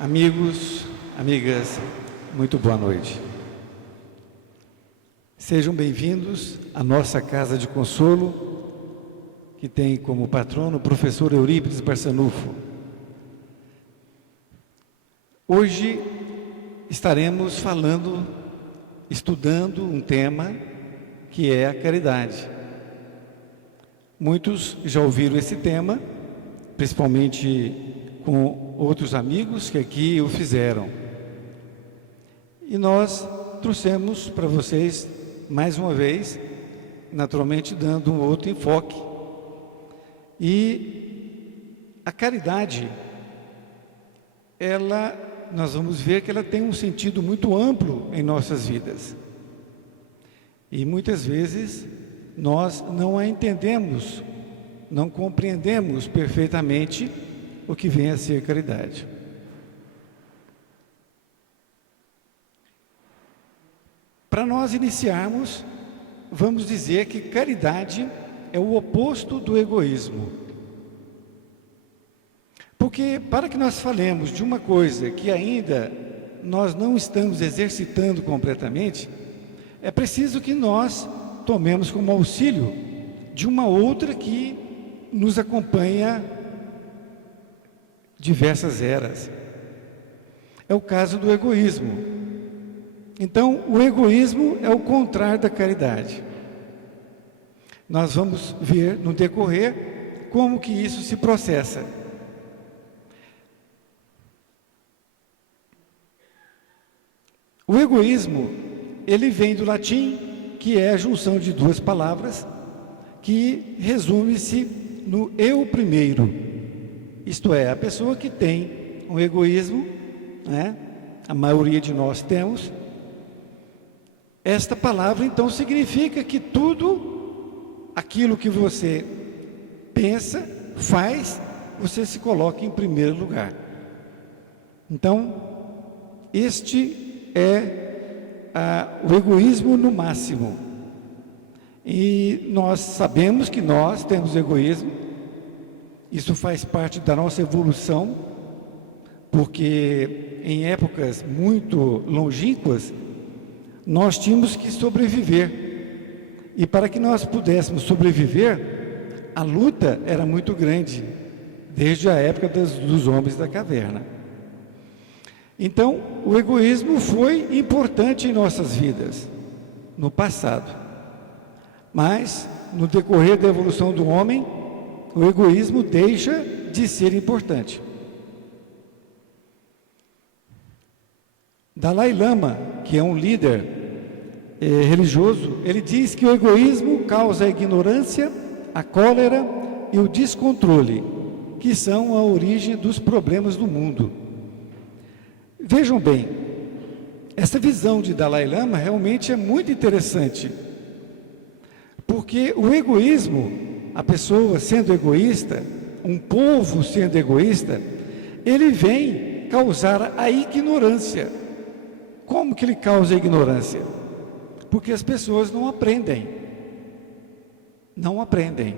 Amigos, amigas, muito boa noite. Sejam bem-vindos à nossa Casa de Consolo, que tem como patrono o professor Eurípides Barçanufo. Hoje estaremos estudando um tema que é a caridade. Muitos já ouviram esse tema, principalmente com outros amigos que aqui o fizeram. E nós trouxemos para vocês, mais uma vez, naturalmente dando um outro enfoque. E a caridade, nós vamos ver que ela tem um sentido muito amplo em nossas vidas. E muitas vezes nós não a entendemos, não compreendemos perfeitamente o que vem a ser caridade. Para nós iniciarmos, vamos dizer que caridade é o oposto do egoísmo. Porque para que nós falemos de uma coisa que ainda nós não estamos exercitando completamente, é preciso que nós tomemos como auxílio de uma outra que nos acompanha diversas eras. É o caso do egoísmo. Então, o egoísmo é o contrário da caridade. Nós vamos ver no decorrer como que isso se processa. O egoísmo, ele vem do latim, que é a junção de duas palavras, que resume-se no eu primeiro. Isto é, a pessoa que tem um egoísmo, né? A maioria de nós temos. Esta palavra, então, significa que tudo aquilo que você pensa, faz, você se coloca em primeiro lugar. Então, este é o egoísmo no máximo. E nós sabemos que nós temos egoísmo. Isso faz parte da nossa evolução, porque em épocas muito longínquas, nós tínhamos que sobreviver. E para que nós pudéssemos sobreviver, a luta era muito grande, desde a época dos homens da caverna. Então, o egoísmo foi importante em nossas vidas, no passado. Mas, no decorrer da evolução do homem, o egoísmo deixa de ser importante. Dalai Lama, que é um líder religioso, ele diz que o egoísmo causa a ignorância, a cólera e o descontrole, que são a origem dos problemas do mundo. Vejam bem, essa visão de Dalai Lama realmente é muito interessante, porque o egoísmo, a pessoa sendo egoísta, um povo sendo egoísta, ele vem causar a ignorância. Como que ele causa a ignorância? Porque as pessoas não aprendem. Não aprendem.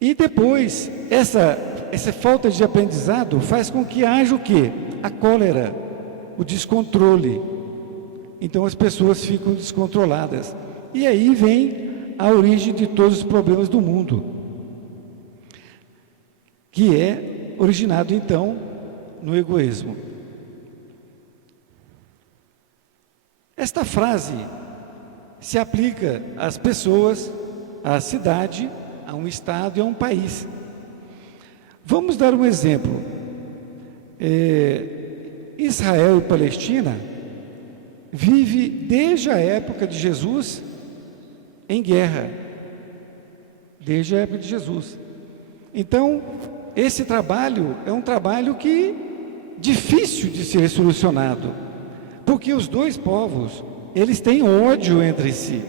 E depois, essa falta de aprendizado faz com que haja o quê? A cólera, o descontrole. Então as pessoas ficam descontroladas. E aí vem a origem de todos os problemas do mundo, que é originado então no egoísmo. Esta frase se aplica às pessoas, à cidade, a um estado e a um país. Vamos dar um exemplo. Israel e Palestina vive desde a época de Jesus em guerra, desde a época de Jesus. Então, esse trabalho é um trabalho difícil de ser solucionado, porque os dois povos, eles têm ódio entre si.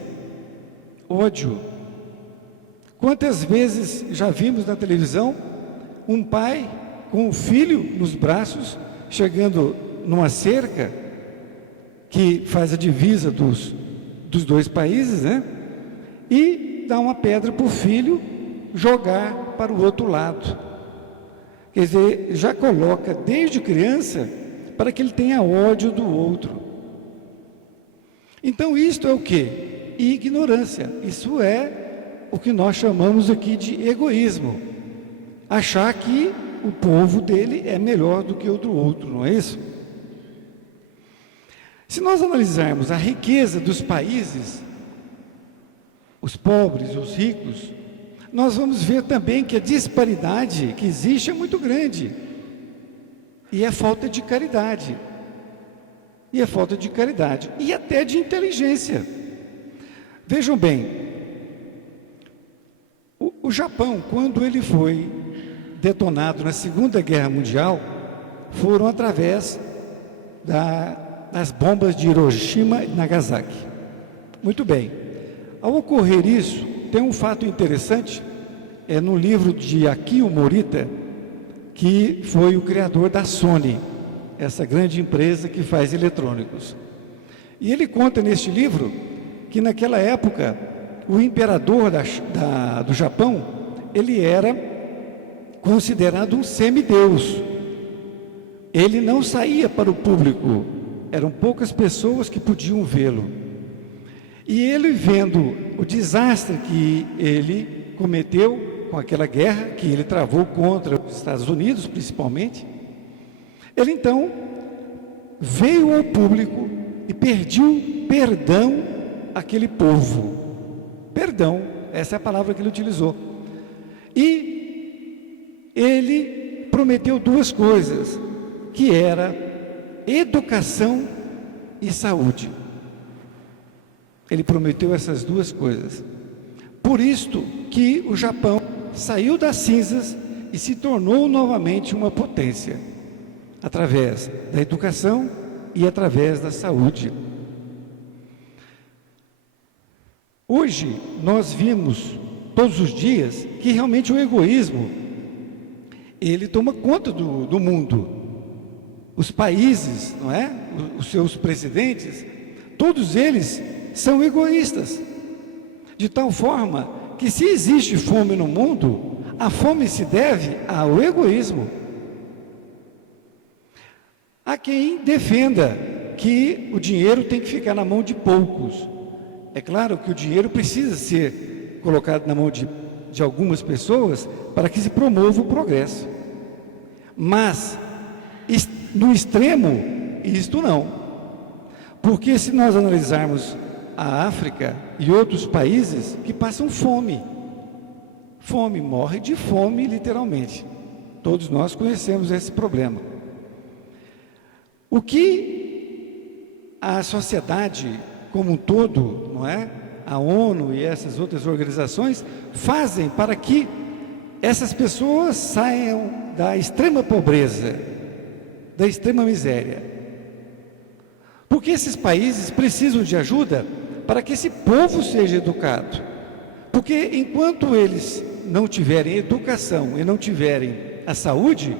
Ódio. Quantas vezes já vimos na televisão um pai com um filho nos braços, chegando numa cerca que faz a divisa dos dois países, né? E dá uma pedra para o filho jogar para o outro lado. Quer dizer, já coloca desde criança para que ele tenha ódio do outro. Então, isto é o quê? Ignorância. Isso é o que nós chamamos aqui de egoísmo. Achar que o povo dele é melhor do que o do outro, não é isso? Se nós analisarmos a riqueza dos países, os pobres, os ricos, nós vamos ver também que a disparidade que existe é muito grande. E é falta de caridade. E é falta de caridade. E até de inteligência. Vejam bem, o Japão, quando ele foi detonado na Segunda Guerra Mundial, foram através das bombas de Hiroshima e Nagasaki. Muito bem. Ao ocorrer isso, tem um fato interessante, no livro de Akio Morita, que foi o criador da Sony, essa grande empresa que faz eletrônicos. E ele conta neste livro que naquela época o imperador do Japão, ele era considerado um semideus. Ele não saía para o público, eram poucas pessoas que podiam vê-lo. E ele, vendo o desastre que ele cometeu com aquela guerra que ele travou contra os Estados Unidos, principalmente, ele então veio ao público e pediu perdão àquele povo. Perdão, essa é a palavra que ele utilizou. E ele prometeu duas coisas, que era educação e saúde. Ele prometeu essas duas coisas. Por isto que o Japão saiu das cinzas e se tornou novamente uma potência, através da educação e através da saúde. Hoje, nós vimos todos os dias que realmente o egoísmo, ele toma conta do mundo. Os países, não é? Os seus presidentes, todos eles são egoístas, de tal forma que se existe fome no mundo, a fome se deve ao egoísmo. Há quem defenda que o dinheiro tem que ficar na mão de poucos. É claro que o dinheiro precisa ser colocado na mão de algumas pessoas para que se promova o progresso. Mas, no extremo, isto não. Porque se nós analisarmos a África e outros países que passam fome, morre de fome literalmente. Todos nós conhecemos esse problema. O que a sociedade como um todo, não é? A ONU e essas outras organizações fazem para que essas pessoas saiam da extrema pobreza, da extrema miséria. Porque esses países precisam de ajuda para que esse povo seja educado. Porque enquanto eles não tiverem educação e não tiverem a saúde,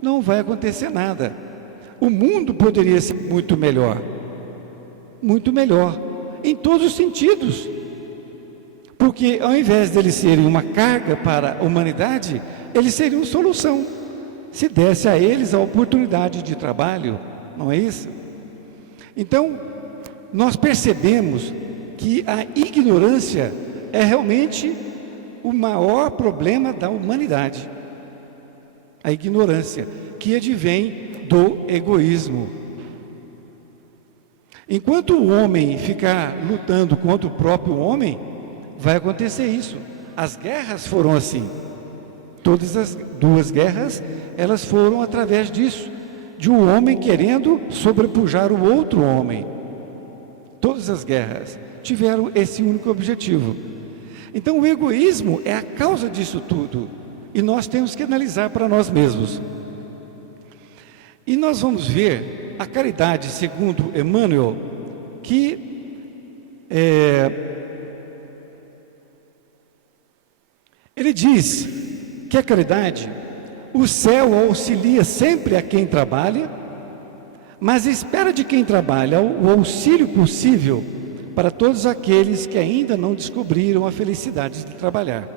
não vai acontecer nada. O mundo poderia ser muito melhor, em todos os sentidos. Porque ao invés deles serem uma carga para a humanidade, eles seriam solução, se desse a eles a oportunidade de trabalho, não é isso? Então, nós percebemos que a ignorância é realmente o maior problema da humanidade. A ignorância, que advém do egoísmo. Enquanto o homem ficar lutando contra o próprio homem, vai acontecer isso. As guerras foram assim. Todas as duas guerras, elas foram através disso, de um homem querendo sobrepujar o outro homem. Todas as guerras tiveram esse único objetivo. Então o egoísmo é a causa disso tudo, e nós temos que analisar para nós mesmos. E nós vamos ver a caridade, segundo Emmanuel, que ele diz que a caridade, o céu auxilia sempre a quem trabalha, mas espera de quem trabalha o auxílio possível para todos aqueles que ainda não descobriram a felicidade de trabalhar.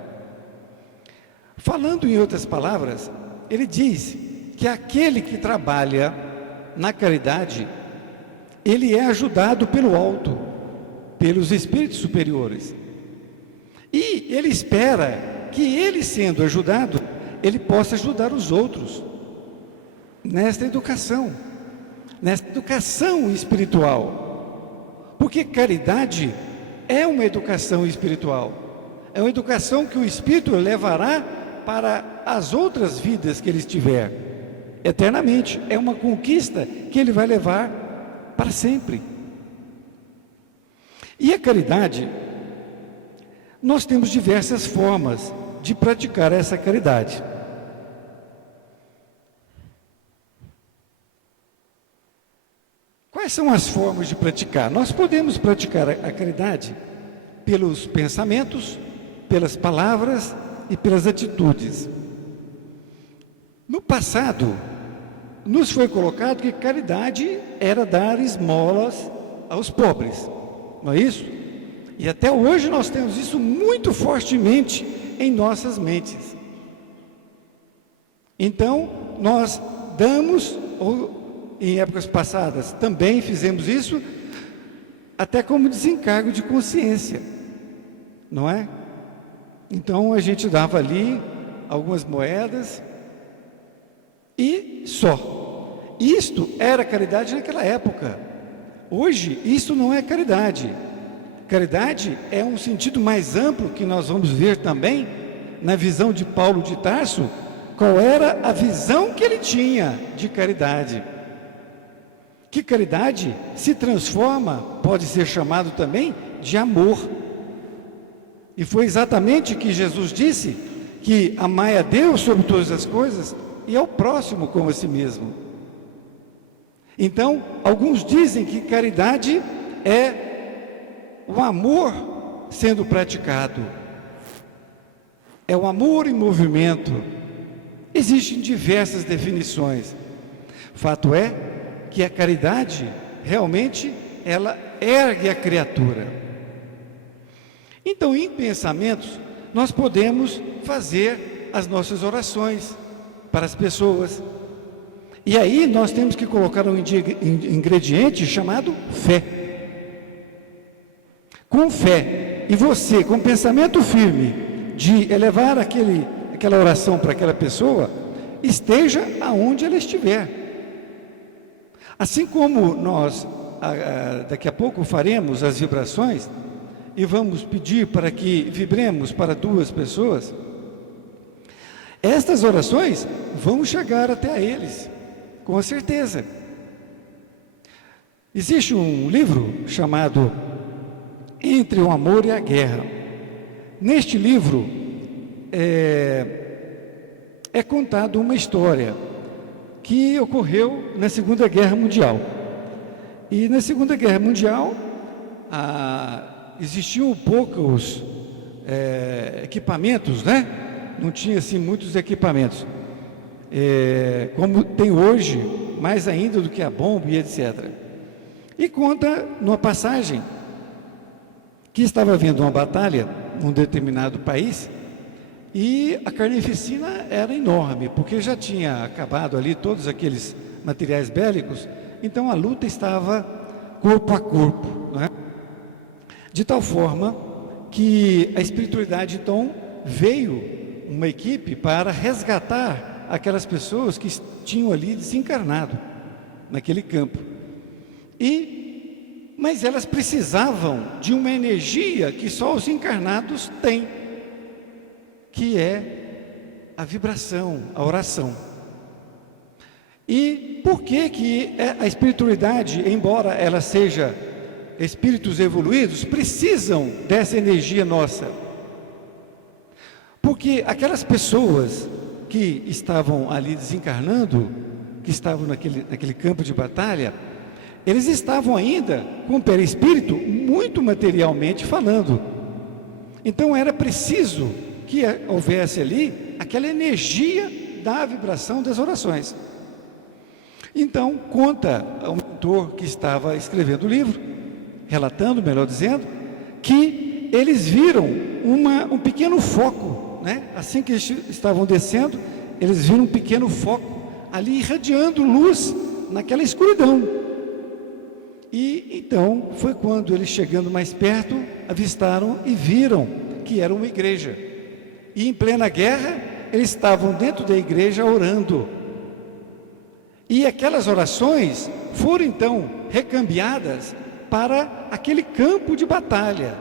Falando em outras palavras, ele diz que aquele que trabalha na caridade, ele é ajudado pelo alto, pelos espíritos superiores. E ele espera que ele, sendo ajudado, ele possa ajudar os outros nesta educação espiritual. Porque caridade é uma educação espiritual, é uma educação que o espírito levará para as outras vidas que ele estiver eternamente. É uma conquista que ele vai levar para sempre. E a caridade, nós temos diversas formas de praticar essa caridade. Quais são as formas de praticar? Nós podemos praticar a caridade pelos pensamentos, pelas palavras e pelas atitudes. No passado, nos foi colocado que caridade era dar esmolas aos pobres, não é isso? E até hoje nós temos isso muito fortemente em nossas mentes. Então, nós damos, ou em épocas passadas também fizemos isso, até como desencargo de consciência, não é? Então a gente dava ali algumas moedas e só. Isto era caridade naquela época. Hoje, isso não é caridade. Caridade é um sentido mais amplo que nós vamos ver também na visão de Paulo de Tarso, qual era a visão que ele tinha de caridade. Que caridade se transforma, pode ser chamado também de amor. E foi exatamente que Jesus disse que amai a Deus sobre todas as coisas e ao próximo como a si mesmo. Então, alguns dizem que caridade é o amor sendo praticado. É o amor em movimento. Existem diversas definições. Fato é que a caridade, realmente, ela ergue a criatura. Então, em pensamentos, nós podemos fazer as nossas orações para as pessoas. E aí nós temos que colocar um ingrediente chamado fé. Com fé, e você, com pensamento firme, de elevar aquela oração para aquela pessoa, esteja aonde ela estiver. Assim como nós, daqui a pouco, faremos as vibrações, e vamos pedir para que vibremos para 2 pessoas, estas orações vão chegar até a eles, com certeza. Existe um livro chamado Entre o Amor e a Guerra. Neste livro é contado uma história que ocorreu na Segunda Guerra Mundial. E na Segunda Guerra Mundial existiam poucos equipamentos, né? Não tinha assim muitos equipamentos, como tem hoje, mais ainda do que a bomba e etc. E conta numa passagem que estava havendo uma batalha num determinado país e a carnificina era enorme, porque já tinha acabado ali todos aqueles materiais bélicos, então a luta estava corpo a corpo, né? De tal forma que a espiritualidade então veio uma equipe para resgatar aquelas pessoas que tinham ali desencarnado naquele campo. Mas elas precisavam de uma energia que só os encarnados têm, que é a vibração, a oração. E por que a espiritualidade, embora ela seja espíritos evoluídos, precisam dessa energia nossa? Porque aquelas pessoas que estavam ali desencarnando, que estavam naquele campo de batalha, eles estavam ainda com o perispírito muito materialmente falando. Então era preciso que houvesse ali aquela energia da vibração das orações. Então conta o mentor que estava escrevendo o livro, relatando, melhor dizendo, que eles viram um pequeno foco, né? Assim que eles estavam descendo, eles viram um pequeno foco ali irradiando luz naquela escuridão. E então foi quando eles, chegando mais perto, avistaram e viram que era uma igreja. E em plena guerra, eles estavam dentro da igreja orando. E aquelas orações foram então recambiadas para aquele campo de batalha,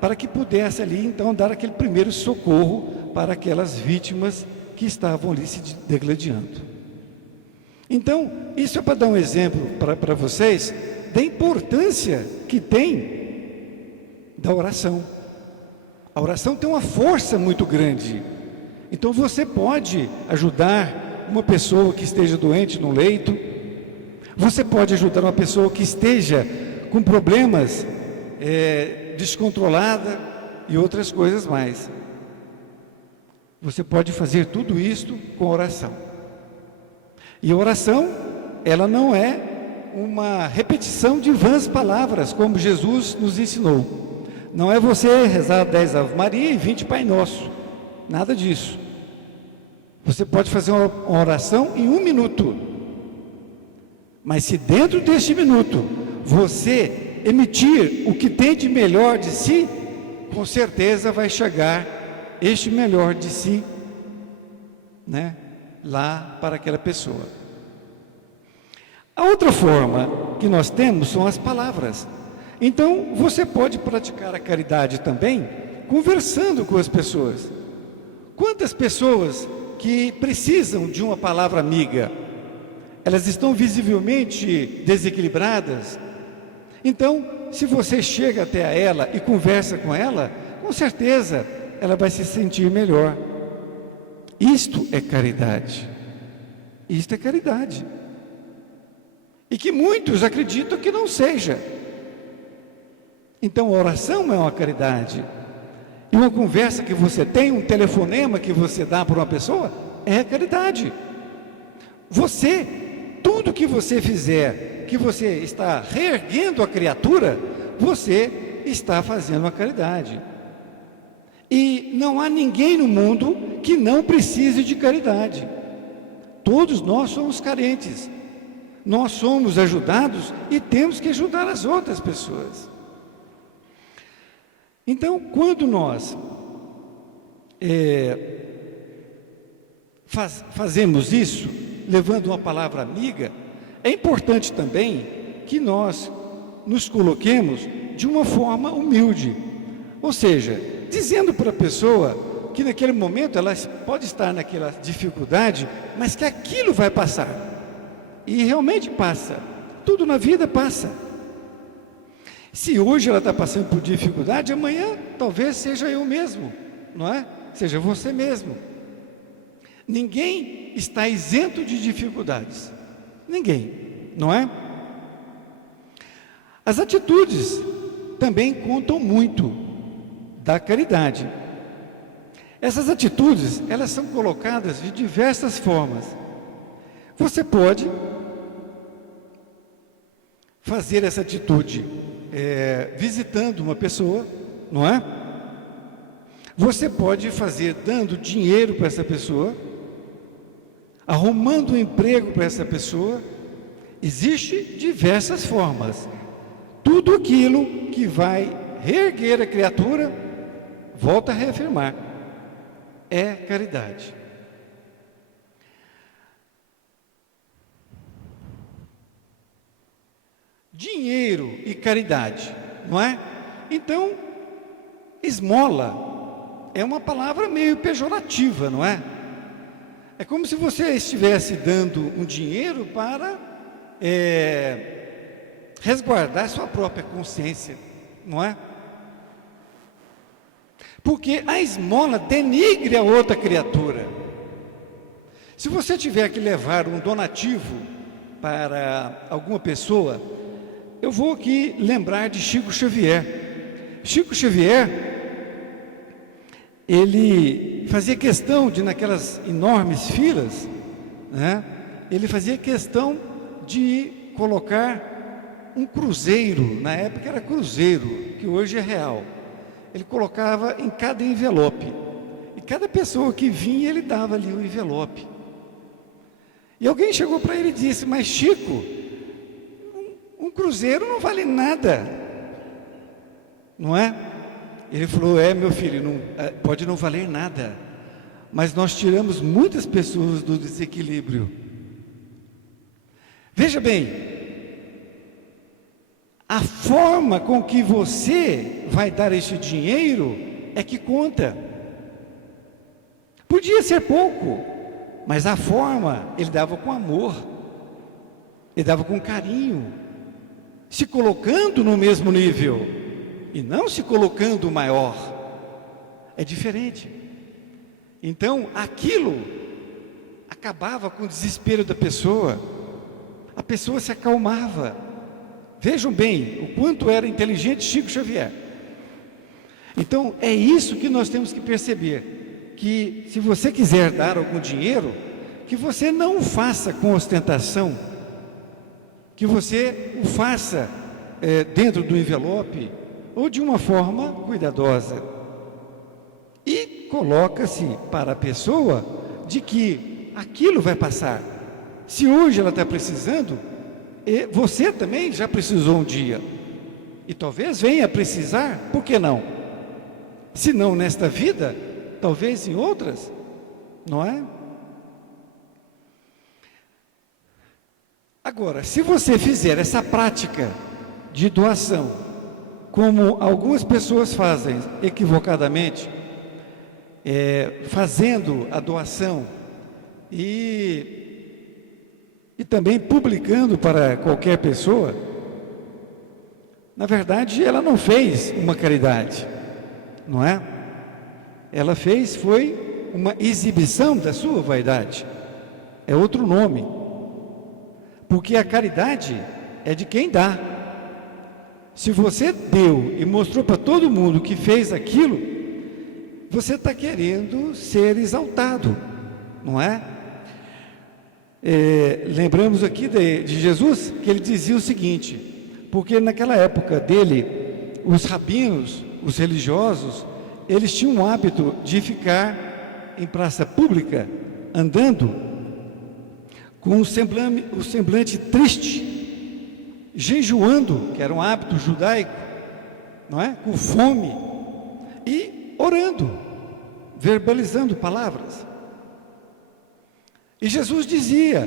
para que pudesse ali então dar aquele primeiro socorro para aquelas vítimas que estavam ali se degladiando. Então, isso é para dar um exemplo para vocês da importância que tem da oração. A oração tem uma força muito grande. Então você pode ajudar uma pessoa que esteja doente no leito, você pode ajudar uma pessoa que esteja com problemas descontrolada e outras coisas mais. Você pode fazer tudo isto com oração. E a oração, ela não é uma repetição de vãs palavras, como Jesus nos ensinou. Não é você rezar 10 Ave Maria e 20 Pai Nosso. Nada disso. Você pode fazer uma oração em 1 minuto. Mas se dentro deste minuto você emitir o que tem de melhor de si, com certeza vai chegar este melhor de si, né, lá para aquela pessoa. A outra forma que nós temos são as palavras. Então, você pode praticar a caridade também conversando com as pessoas. Quantas pessoas que precisam de uma palavra amiga, elas estão visivelmente desequilibradas? Então, se você chega até a ela e conversa com ela, com certeza ela vai se sentir melhor. Isto é caridade. Isto é caridade. E que muitos acreditam que não seja. Então a oração é uma caridade. E uma conversa que você tem, um telefonema que você dá para uma pessoa, é caridade. Você, tudo que você fizer, que você está reerguendo a criatura, você está fazendo uma caridade. E não há ninguém no mundo que não precise de caridade. Todos nós somos carentes. Nós somos ajudados e temos que ajudar as outras pessoas. Então, quando nós fazemos isso, levando uma palavra amiga, é importante também que nós nos coloquemos de uma forma humilde. Ou seja, dizendo para a pessoa que naquele momento ela pode estar naquela dificuldade, mas que aquilo vai passar. E realmente passa. Tudo na vida passa. Se hoje ela está passando por dificuldade, amanhã talvez seja eu mesmo, não é? Seja você mesmo. Ninguém está isento de dificuldades. Ninguém, não é? As atitudes também contam muito da caridade. Essas atitudes, elas são colocadas de diversas formas. Você pode fazer essa atitude visitando uma pessoa, não é? Você pode fazer dando dinheiro para essa pessoa, arrumando um emprego para essa pessoa. Existem diversas formas. Tudo aquilo que vai reerguer a criatura, volta a reafirmar, é caridade. Dinheiro e caridade, não é? Então, esmola é uma palavra meio pejorativa, não é? É como se você estivesse dando um dinheiro para resguardar sua própria consciência, não é? Porque a esmola denigre a outra criatura. Se você tiver que levar um donativo para alguma pessoa, eu vou aqui lembrar de Chico Xavier. Chico Xavier, ele fazia questão de, naquelas enormes filas, né, ele fazia questão de colocar um cruzeiro, na época era cruzeiro, que hoje é real. Ele colocava em cada envelope. E cada pessoa que vinha, ele dava ali um envelope. E alguém chegou para ele e disse: mas Chico, um cruzeiro não vale nada, não é? Ele falou: meu filho, pode não valer nada, mas nós tiramos muitas pessoas do desequilíbrio. Veja bem, a forma com que você vai dar esse dinheiro é que conta. Podia ser pouco, mas a forma ele dava com amor, ele dava com carinho, se colocando no mesmo nível e não se colocando maior. É diferente. Então aquilo acabava com o desespero da pessoa, a pessoa se acalmava. Vejam bem o quanto era inteligente Chico Xavier. Então é isso que nós temos que perceber, que se você quiser dar algum dinheiro, que você não o faça com ostentação, que você o faça dentro do envelope ou de uma forma cuidadosa, e coloca-se para a pessoa de que aquilo vai passar. Se hoje ela está precisando, você também já precisou um dia, e talvez venha a precisar, por que não? Se não nesta vida, talvez em outras, não é? Agora, se você fizer essa prática de doação, como algumas pessoas fazem equivocadamente, fazendo a doação e também publicando para qualquer pessoa, na verdade ela não fez uma caridade, não é? Ela foi uma exibição da sua vaidade, é outro nome, porque a caridade é de quem dá. Se você deu e mostrou para todo mundo que fez aquilo, você está querendo ser exaltado, não é? Lembramos aqui de Jesus, que ele dizia o seguinte, porque naquela época dele, os rabinos, os religiosos, eles tinham o hábito de ficar em praça pública, andando, com o semblante triste, jejuando, que era um hábito judaico, não é? Com fome, e orando, verbalizando palavras. E Jesus dizia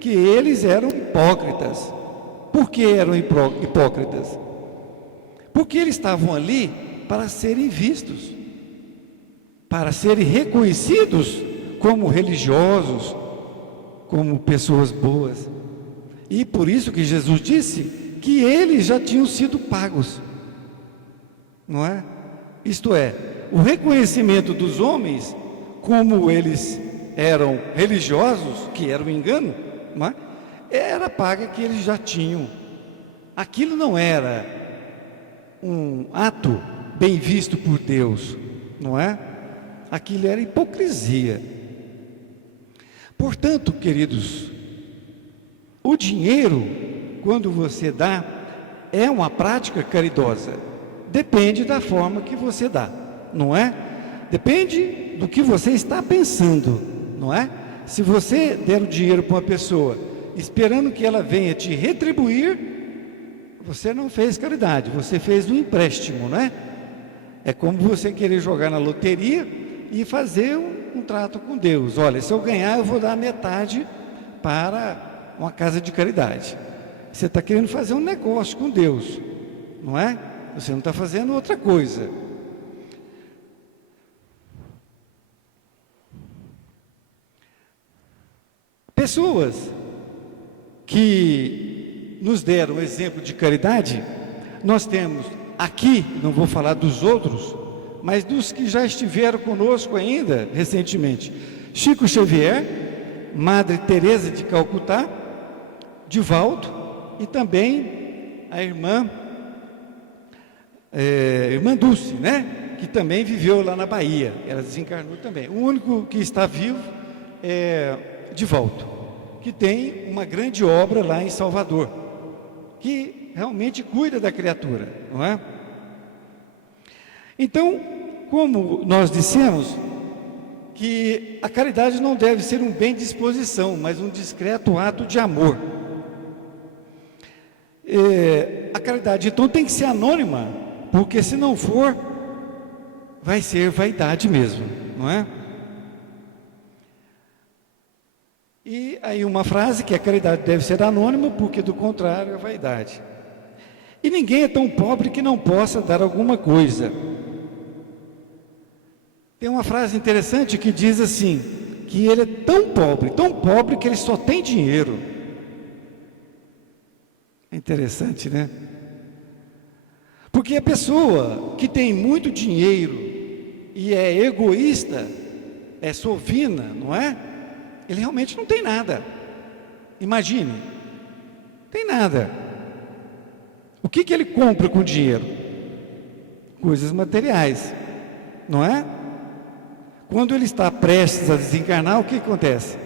que eles eram hipócritas. Por que eram hipócritas? Porque eles estavam ali para serem vistos, para serem reconhecidos como religiosos, como pessoas boas. E por isso que Jesus disse que eles já tinham sido pagos, não é? Isto é, o reconhecimento dos homens, como eles eram religiosos, que era um engano, não é? Era paga que eles já tinham. Aquilo não era um ato bem visto por Deus, não é? Aquilo era hipocrisia. Portanto, queridos, o dinheiro, quando você dá, é uma prática caridosa. Depende da forma que você dá, não é? Depende do que você está pensando, não é? Se você der o dinheiro para uma pessoa, esperando que ela venha te retribuir, você não fez caridade, você fez um empréstimo, não é? É como você querer jogar na loteria e fazer um trato com Deus. Olha, se eu ganhar, eu vou dar metade para uma casa de caridade. Você está querendo fazer um negócio com Deus, não é? Você não está fazendo outra coisa. Pessoas que nos deram exemplo de caridade, nós temos aqui, não vou falar dos outros, mas dos que já estiveram conosco ainda recentemente: Chico Xavier, Madre Teresa de Calcutá, Divaldo, e também a irmã Dulce, né? Que também viveu lá na Bahia, ela desencarnou também. O único que está vivo é Divaldo, que tem uma grande obra lá em Salvador, que realmente cuida da criatura, não é? Então, como nós dissemos, que a caridade não deve ser um bem de disposição, mas um discreto ato de amor. A caridade, então, tem que ser anônima, porque se não for, vai ser vaidade mesmo, não é? E aí uma frase que a caridade deve ser anônima, porque do contrário é vaidade. E ninguém é tão pobre que não possa dar alguma coisa. Tem uma frase interessante que diz assim, que ele é tão pobre que ele só tem dinheiro. É interessante, né? Porque a pessoa que tem muito dinheiro e é egoísta, é sovina, não é? Ele realmente não tem nada. Imagine, tem nada. O que ele compra com dinheiro? Coisas materiais, não é? Quando ele está prestes a desencarnar, o que acontece?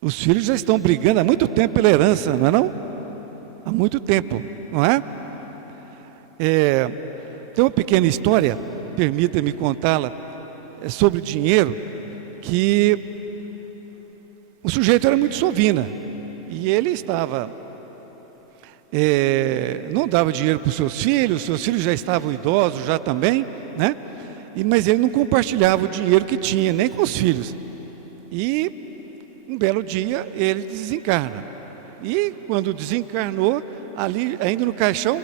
Os filhos já estão brigando há muito tempo pela herança, não é não? Há muito tempo, não é? Tem uma pequena história, permita-me contá-la, sobre dinheiro, que o sujeito era muito sovina, e ele estava, não dava dinheiro para os seus filhos já estavam idosos já também, né? Mas ele não compartilhava o dinheiro que tinha, nem com os filhos. E um belo dia ele desencarna. E quando desencarnou, ali ainda no caixão,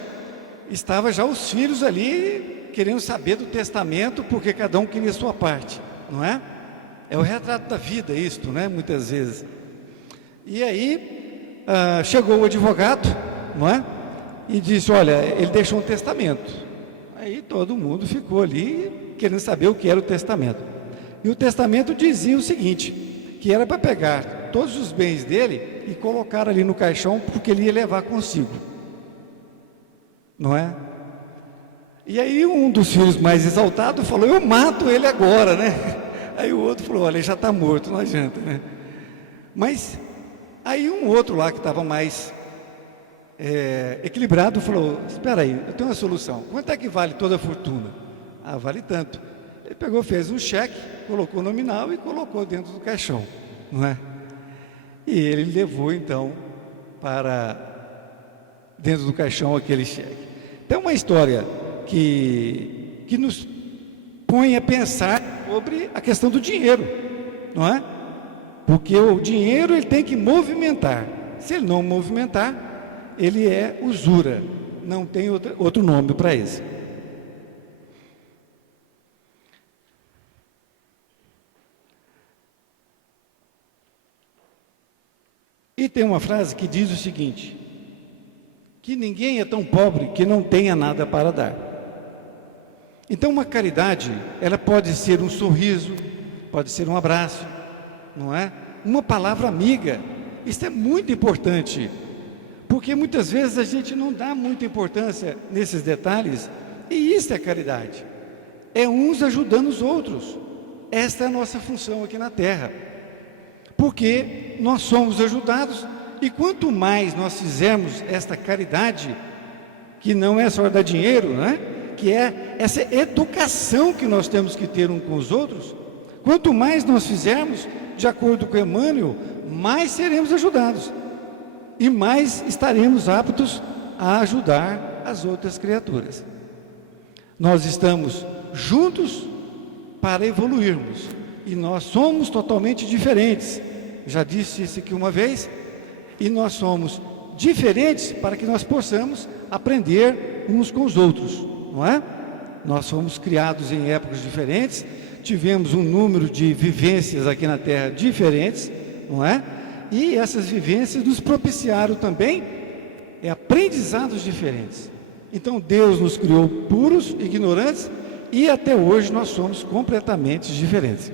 estava já os filhos ali querendo saber do testamento, porque cada um queria a sua parte, não é? É o retrato da vida isto, né? Muitas vezes. E aí chegou o advogado, não é? E disse, olha, ele deixou um testamento. Aí todo mundo ficou ali querendo saber o que era o testamento. E o testamento dizia o seguinte, que era para pegar todos os bens dele e colocar ali no caixão, porque ele ia levar consigo. Não é? E aí um dos filhos mais exaltados falou, eu mato ele agora, né? Aí o outro falou, olha, ele já está morto, não adianta, né? Mas aí um outro lá que estava mais equilibrado falou, espera aí, eu tenho uma solução, quanto é que vale toda a fortuna? Ah, vale tanto. Ele pegou, fez um cheque, colocou o nominal e colocou dentro do caixão, não é? E ele levou então para dentro do caixão aquele cheque. Tem uma história que nos põe a pensar sobre a questão do dinheiro, não é? Porque o dinheiro ele tem que movimentar. Se ele não movimentar, ele é usura. Não tem outro nome para isso. E tem uma frase que diz o seguinte, que ninguém é tão pobre que não tenha nada para dar. Então uma caridade, ela pode ser um sorriso, pode ser um abraço, não é? Uma palavra amiga, isso é muito importante, porque muitas vezes a gente não dá muita importância nesses detalhes, e isso é caridade, é uns ajudando os outros, esta é a nossa função aqui na Terra, porque nós somos ajudados, e quanto mais nós fizermos esta caridade, que não é só dar dinheiro, né? Que é essa educação que nós temos que ter uns com os outros, quanto mais nós fizermos, de acordo com Emmanuel, mais seremos ajudados, e mais estaremos aptos a ajudar as outras criaturas. Nós estamos juntos para evoluirmos, e nós somos totalmente diferentes, já disse isso aqui uma vez, e nós somos diferentes para que nós possamos aprender uns com os outros, não é? Nós fomos criados em épocas diferentes, tivemos um número de vivências aqui na Terra diferentes, não é? E essas vivências nos propiciaram também aprendizados diferentes. Então Deus nos criou puros, ignorantes, e até hoje nós somos completamente diferentes.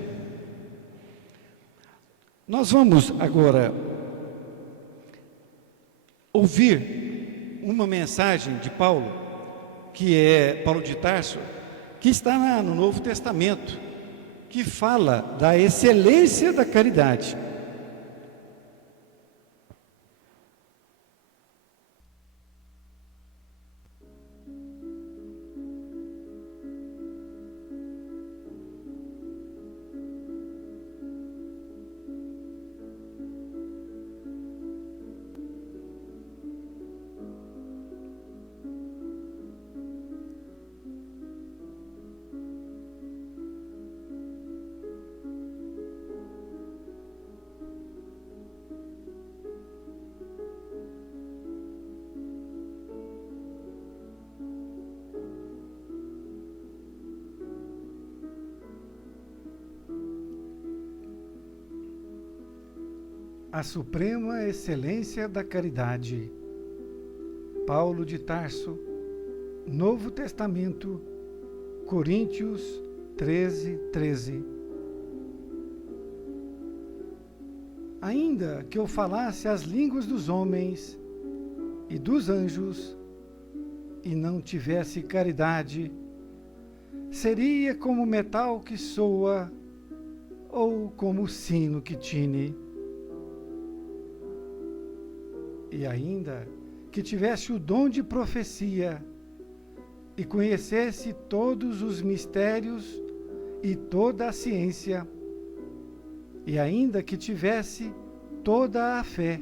Nós vamos agora ouvir uma mensagem de Paulo, que é Paulo de Tarso, que está no Novo Testamento, que fala da excelência da caridade. a suprema excelência da caridade. Paulo de Tarso, Novo Testamento, Coríntios 13:13. Ainda que eu falasse as línguas dos homens e dos anjos, e não tivesse caridade, seria como metal que soa, ou como sino que tine. E ainda que tivesse o dom de profecia, e conhecesse todos os mistérios e toda a ciência, e ainda que tivesse toda a fé,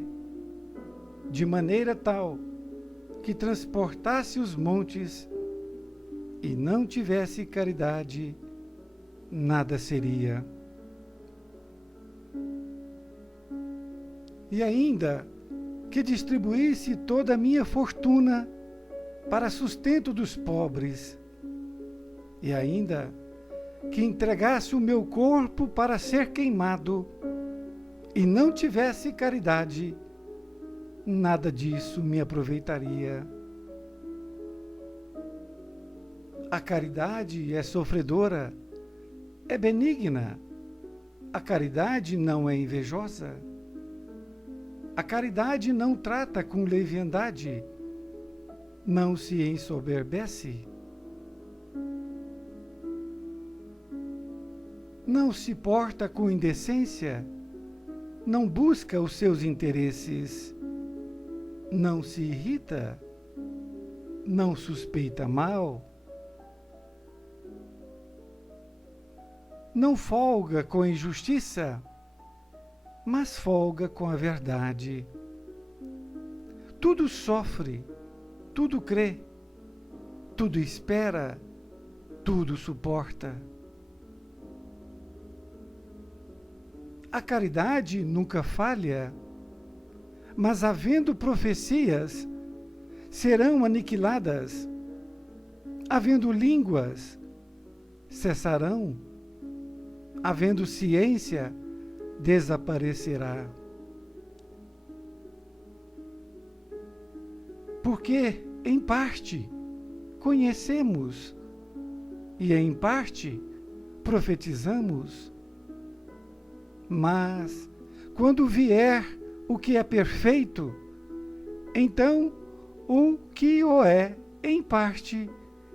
de maneira tal que transportasse os montes, e não tivesse caridade, nada seria. E ainda que distribuísse toda a minha fortuna para sustento dos pobres, e ainda que entregasse o meu corpo para ser queimado, e não tivesse caridade, nada disso me aproveitaria. A caridade é sofredora, é benigna. A caridade não é invejosa. A caridade não trata com leviandade, não se ensoberbece, não se porta com indecência, não busca os seus interesses, não se irrita, não suspeita mal, não folga com a injustiça, mas folga com a verdade. Tudo sofre, tudo crê, tudo espera, tudo suporta. A caridade nunca falha, mas havendo profecias, serão aniquiladas. Havendo línguas, cessarão. Havendo ciência, desaparecerá. Porque, em parte, conhecemos e, em parte, profetizamos. Mas, quando vier o que é perfeito, então o que o é, em parte,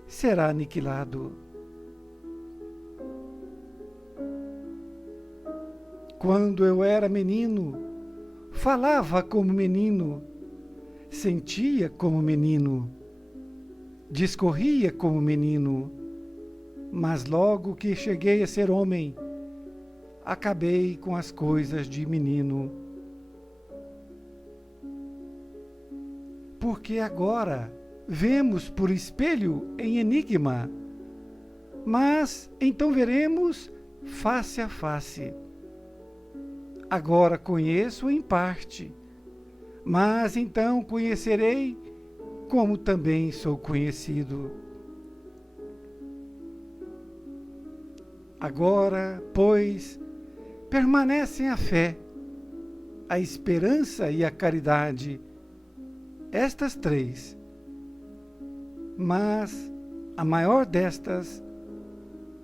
será aniquilado. Quando eu era menino, falava como menino, sentia como menino, discorria como menino, mas logo que cheguei a ser homem, acabei com as coisas de menino. Porque agora vemos por espelho em enigma, mas então veremos face a face. Agora conheço em parte, mas então conhecerei como também sou conhecido. Agora, pois, permanecem a fé, a esperança e a caridade, estas três. Mas a maior destas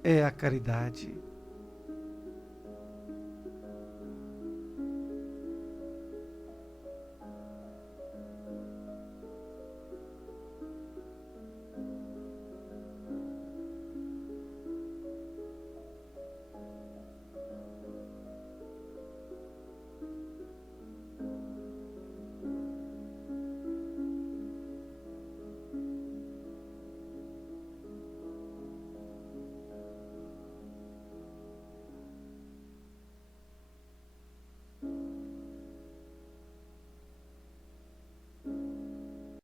é a caridade.